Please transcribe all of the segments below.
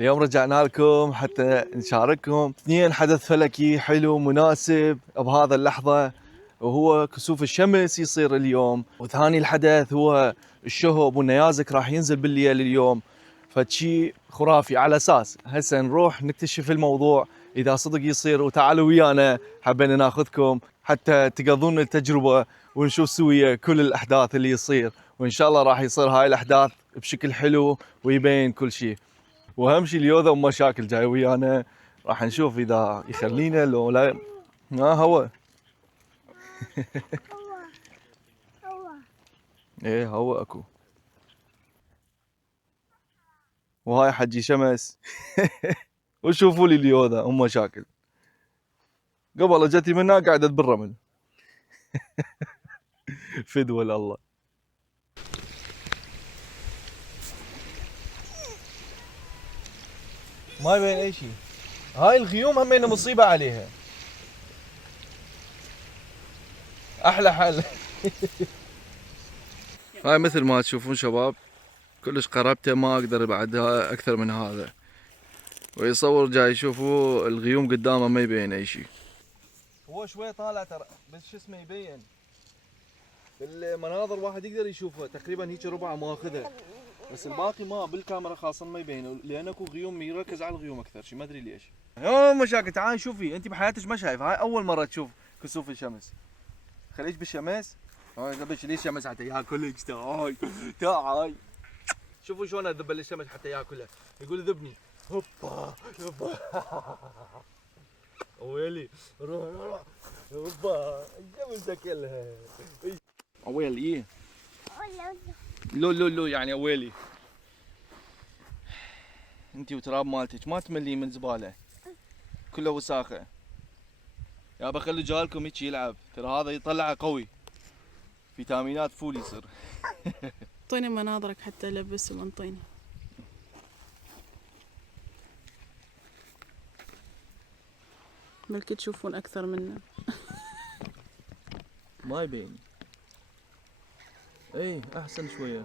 اليوم رجعنا لكم حتى نشارككم اثنين حدث فلكي حلو مناسب بهذا اللحظة، وهو كسوف الشمس يصير اليوم. وثاني الحدث هو الشهب والنيازك راح ينزل بالليل اليوم، فشي خرافي. على اساس هسه نروح نكتشف الموضوع اذا صدق يصير، وتعالوا ويانا حبينا ناخذكم حتى تقضون التجربة ونشوف سوية كل الاحداث اللي يصير، وان شاء الله راح يصير هاي الاحداث بشكل حلو ويبين كل شيء. واهم شيء اليوذا ومشاكل جاي ويانا، راح نشوف اذا يخلينا لو لا. ما هو هو ايه هو اكو. وهاي حجي شمس. وشوفوا لي اليوذا ام مشاكل. قبل اجتي منها قعدت بالرمل. فدوى لله. ما يبين اي شيء. هاي الغيوم همينه مصيبه عليها. احلى حل. هاي مثل ما تشوفون شباب كلش قربته، ما اقدر بعدها اكثر من هذا. ويصور جاي يشوفوا الغيوم قدامه ما يبين اي شيء. هو شوي طالع ترى بس شو اسمه يبين بالمناظر، واحد يقدر يشوفها تقريبا هيك ربع ماخذها، بس الباقي ما بالكاميرا خاصه ما يبين، لان اكو غيوم يركز على الغيوم اكثر شيء ما ادري ليش. مشاكل تعال شوفي انت بحياتك ما شايف، هاي اول مره تشوف كسوف الشمس. خليك بالشمس. هاي ذبش لي الشمس حتى ياكلك. تعال تعال شوفوا شلون اذب الشمس حتى ياكلها. يقول ذبني. هوبا هوبا. ويلي روح روح. هوبا الشمس اكلها. ويلي ايه لو يعني ويلي. انتي وتراب مالتك ما تملي من زباله كله وساخه. يابا خلي جالكم هيك يلعب، ترى هذا يطلعه قوي، فيتامينات فول يصير. اعطيني مناظرك حتى البس وانطيني. بلكي تشوفون اكثر منا. ما يبين. اي احسن شويه.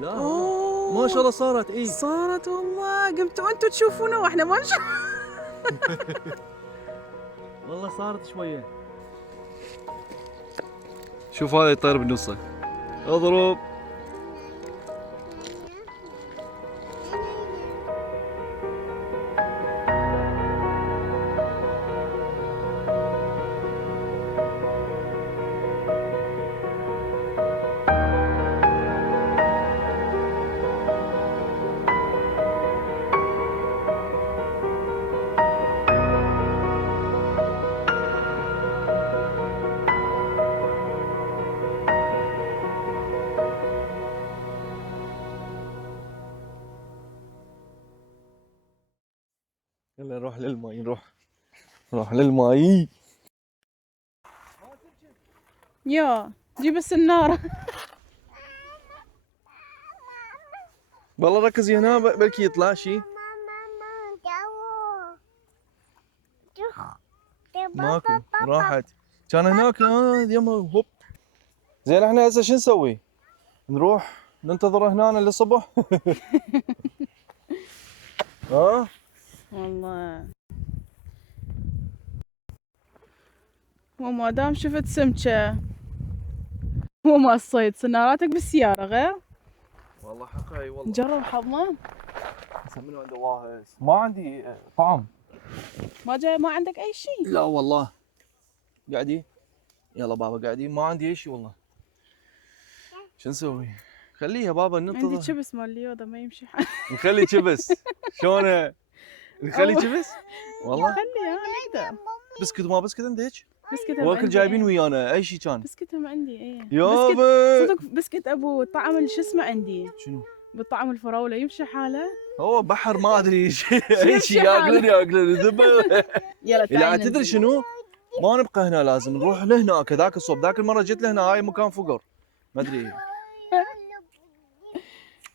لا أوه. ما شاء الله صارت. اي صارت والله، قمتوا انتوا تشوفونه واحنا ما نشوف. والله صارت شويه. شوف هذا يطير بنصه. اضرب. يلا نروح للماي. نروح للماي. يا جيب السنارة. والله ركزي هنا بلكي يطلع شيء. ماكو راحت. كان هناك يما هوب. زين احنا هسه شو نسوي؟ نروح ننتظر هنا للصبح. ها؟ والله وما دام شفت سمكة وما صيد سناراتك بالسيارة غير. والله حقها اي والله. جرب حظنا. هسه منو عنده واهس؟ ما عندي طعم. ما عندك اي شيء. لا والله. قاعدين؟ يلا بابا قاعدين ما عندي اي شيء والله. شو نسوي؟ خليها بابا ننتظر. عندي شبس مال اليوذا ما يمشي حال. نخلي شبس. شلونه؟ نخلي شبس؟ والله خلي نقدر. بسكت وما بسكت عندك؟ بسكت هم واكل عندي، جايبين ايه. ويانا اي شيء كان. بسكت هم عندي ايه. يابا صدق بسكت ابو طعم شو اسمه عندي. شنو؟ بطعم الفراولة يمشي حاله. هو بحر ما ادري اي شيء يمشي حاله. ياكلون ذبه. يلا لا تعال تدري ننزل. شنو؟ ما نبقى هنا، لازم نروح لهناك ذاك الصوب. ذاك المره جيت لهنا هاي مكان فقر ما ادري.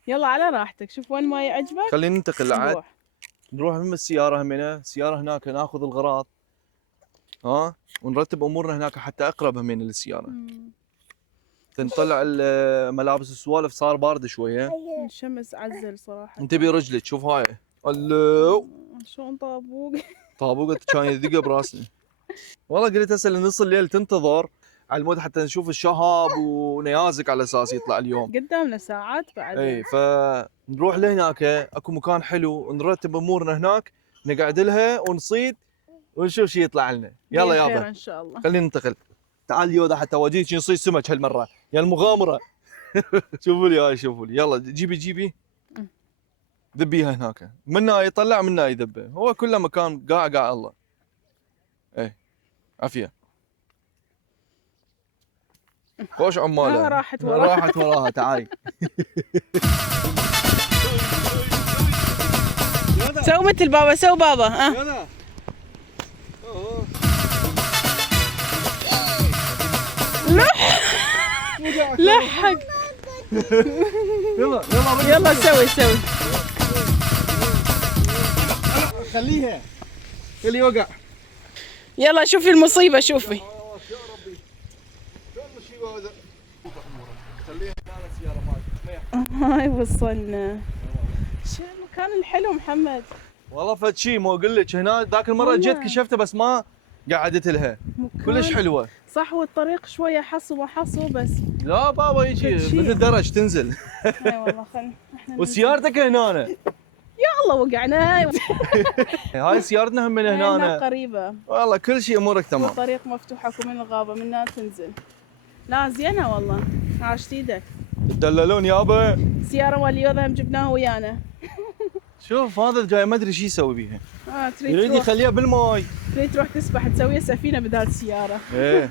يلا على راحتك، شوف وين ما يعجبك. خلينا ننتقل عاد. نروح. نروح من السياره همينه، السياره هناك ناخذ الغراض. ها ونرتب امورنا هناك حتى اقرب همين للسياره. تنطلع الملابس السوالف صار بارد شويه. الشمس عزل صراحة. انتبه رجلك شوف هاي. الله شلون طابوق. طابوقة كان يدق براسي. والله قلت هسه نص الليل تنتظر على المود حتى نشوف الشهاب ونيازك على اساس يطلع اليوم. قدامنا ساعات بعد. اي فنروح لهناك اكو مكان حلو نرتب امورنا هناك نقعد لها ونصيد ونشوف شي يطلع لنا. يلا خير يابا ان شاء الله. خلينا ننتقل. تعال يودا حتى اوديك نصيد سمك هالمره يا المغامره. شوفوا لي هاي شوفوا لي يلا جيبي ذبيها هناك منا يطلع منا يذبه هو كله مكان قاع الله. ايه عافيه. خوش عماله. راحت وراها تعالي. سو مثل بابا سو بابا. يلا لحق. يلا سوي. خليه وقع. يلا شوفي المصيبة شوفي. هاي وصلنا. شو المكان الحلو محمد. والله فد شيء مو اقول لك هنا ذاك المره والله. جيت كشفته بس ما قعدت لها كلش حلوه. صح والطريق شويه حصو بس. لا بابا يجي مثل درج تنزل. اي والله خل احنا وسيارتك هنا يا الله وقعنا. هاي سيارتنا هم من هنا قريبه والله كل شيء امورك تمام. الطريق مفتوح اكو من الغابه منها تنزل. لا زينه والله عاشت ايدك. تدللون يابا. سياره واليوذا هم جبناها ويانا. شوف هذا جاي ما ادري شو يسوي بيها. تريد يريد تروح يخليها بالماي. تريد تروح تسبح تسوي سفينه بدال السياره. ايه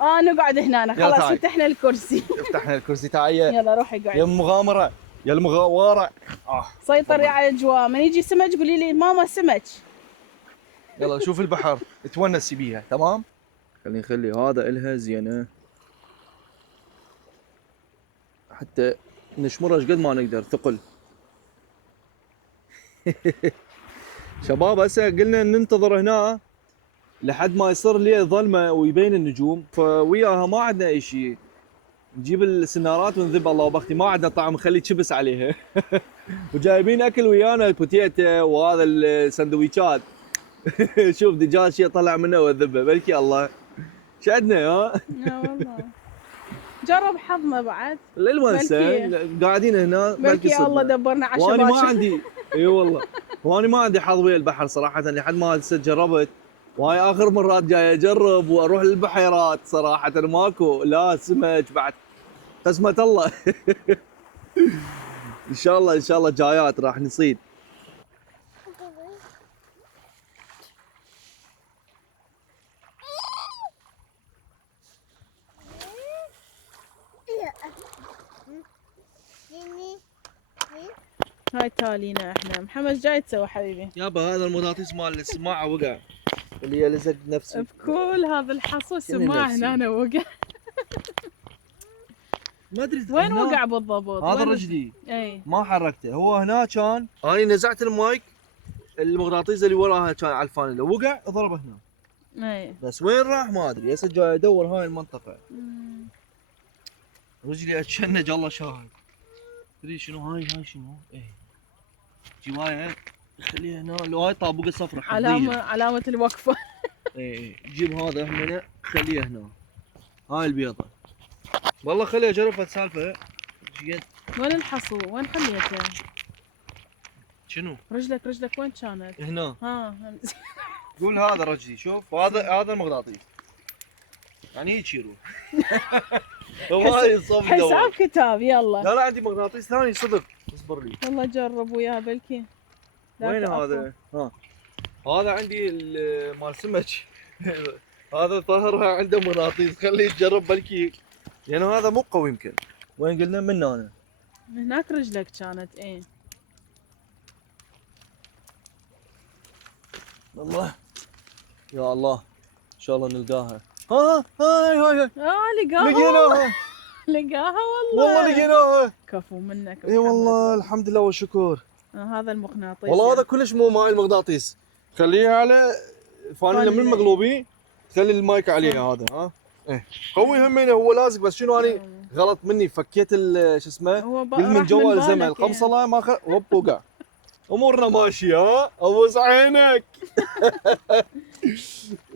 نقعد هنا يلا خلاص تعال. فتحنا الكرسي. فتحنا الكرسي تعال يلا روحي قاعد. يا المغامره يا المغامره. سيطري على الاجواء من يجي سمك قولي لي ماما سمك. يلا شوف البحر تونسي بيها تمام. خلي هذا الها زينه حتى نشمرها قد ما نقدر ثقل. شباب هسه قلنا ننتظر هنا لحد ما يصير لي ظلمه ويبين النجوم فوياها ما عندنا اي شيء. نجيب السنارات ونذب الله وبختي ما عندنا طعم نخلي تشبس عليها. وجايبين اكل ويانا البوتيتا وهذا السندويشات. شوف دجاج شيء طلع منه وذبه بلكي الله شدنا لا والله. جرب حظنا بعد للونسه قاعدين هنا بلكي الله دبرنا عشاء وانا ما عندي اي والله وانا ما عندي حظ ويا البحر صراحه لحد ما هسه جربت وهاي اخر مرات جاي اجرب واروح للبحيرات صراحه ماكو لا سمك بعد قسمه الله. ان شاء الله جايات راح نصيد. هاي تالينا احنا. محمد جاي تسوي حبيبي؟ يابا هذا المغناطيس مال السماعه وقع اللي لزق نفسي بكل هذا الحصو السماعه هنا وقع. ما ادري وين وقع بالضبط؟ هذا رجلي اي ما حركته هو هنا كان انا نزعت المايك المغناطيس اللي وراها كان على الفانيلا وقع ضربه هنا. اي بس وين راح ما ادري هسه جاي ادور هاي المنطقه. رجلي اتشنج الله شاهد. تدري شنو هاي شنو؟ ايه جوايه خليها هنا لو هاي طابوقه صفراء علامه الوقفه. ايه جيب هذا هنا خليه هنا هاي البيضه. والله خليها اجرب السالفه. وين الحصو؟ وين خليته؟ شنو؟ رجلك وين كانت؟ هنا. قول هذا رجلي شوف هذا المغناطيس يعني هيك يروح. حساب كتاب يلا. لا عندي مغناطيس ثاني صدق اصبر لي. والله جرب وياه بلكي. وين هذا؟ هذا عندي مال سمك. هذا ظهرها عنده مغناطيس خليه تجرب بلكي يعني هذا مو قوي يمكن. وين قلنا من هنا؟ هناك رجلك كانت ايه. الله يا الله ان شاء الله نلقاها. هاي لقاها. لقاها والله لقيناها. كفو منك. اي والله الحمد لله والشكر. هذا المغناطيس والله هذا كلش مو ماي المغناطيس. خليها على فانيلا من مغلوبي خلي المايك عليها هذا قوي همينه هو لازق، بس شنو اني غلط مني فكيت شو اسمه هو قل من راح جوال بالك زمن يعني. القمصله ما هوب وقع. امورنا ماشيه ها ابوس عينك.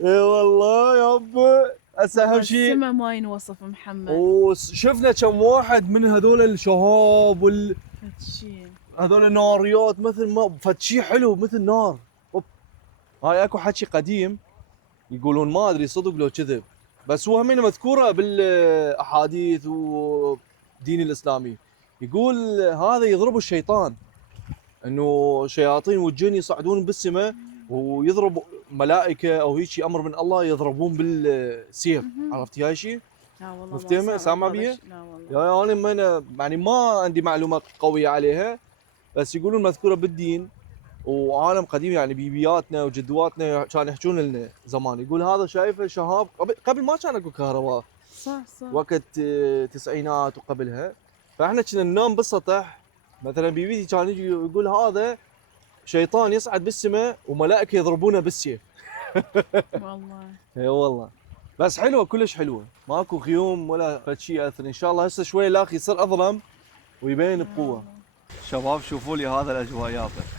اي والله يابا هسه اهم شيء. السما ما ينوصف محمد. وشفنا كم واحد من هذول الشهاب فتشي. هذول الناريات مثل ما فد شيء حلو مثل نار. أوب. هاي اكو حكي قديم يقولون ما ادري صدق لو كذب، بس هو همين مذكوره بالاحاديث والدين الاسلامي. يقول هذا يضرب الشيطان، انه شياطين والجن يصعدون بالسماء ويضرب ملائكه او هيك شيء امر من الله يضربون بالسيف. عرفتي هاي الشيء؟ لا والله ما مفتهمه صار سامع هذا بيه؟ الشيء. لا والله. يعني انا يعني ما عندي معلومات قويه عليها، بس يقولون مذكوره بالدين وعالم قديم، يعني بيبياتنا وجدواتنا كانوا يحجون لنا زمان. يقول هذا شايفه شهاب قبل ما كان اكو كهرباء، صح. وقت التسعينات وقبلها، فاحنا كنا ننام بالسطح. مثلا بيبيتي كان يجي يقول هذا شيطان يصعد بالسماء وملائكه يضربونه بالسيف. والله. اي والله. بس حلوه كلش حلوه، ماكو غيوم ولا فد شيء ياثر. ان شاء الله هسه شوي الاخ يصير اظلم ويبين بقوه. شباب شوفوا لي هذا الاجواء يابا.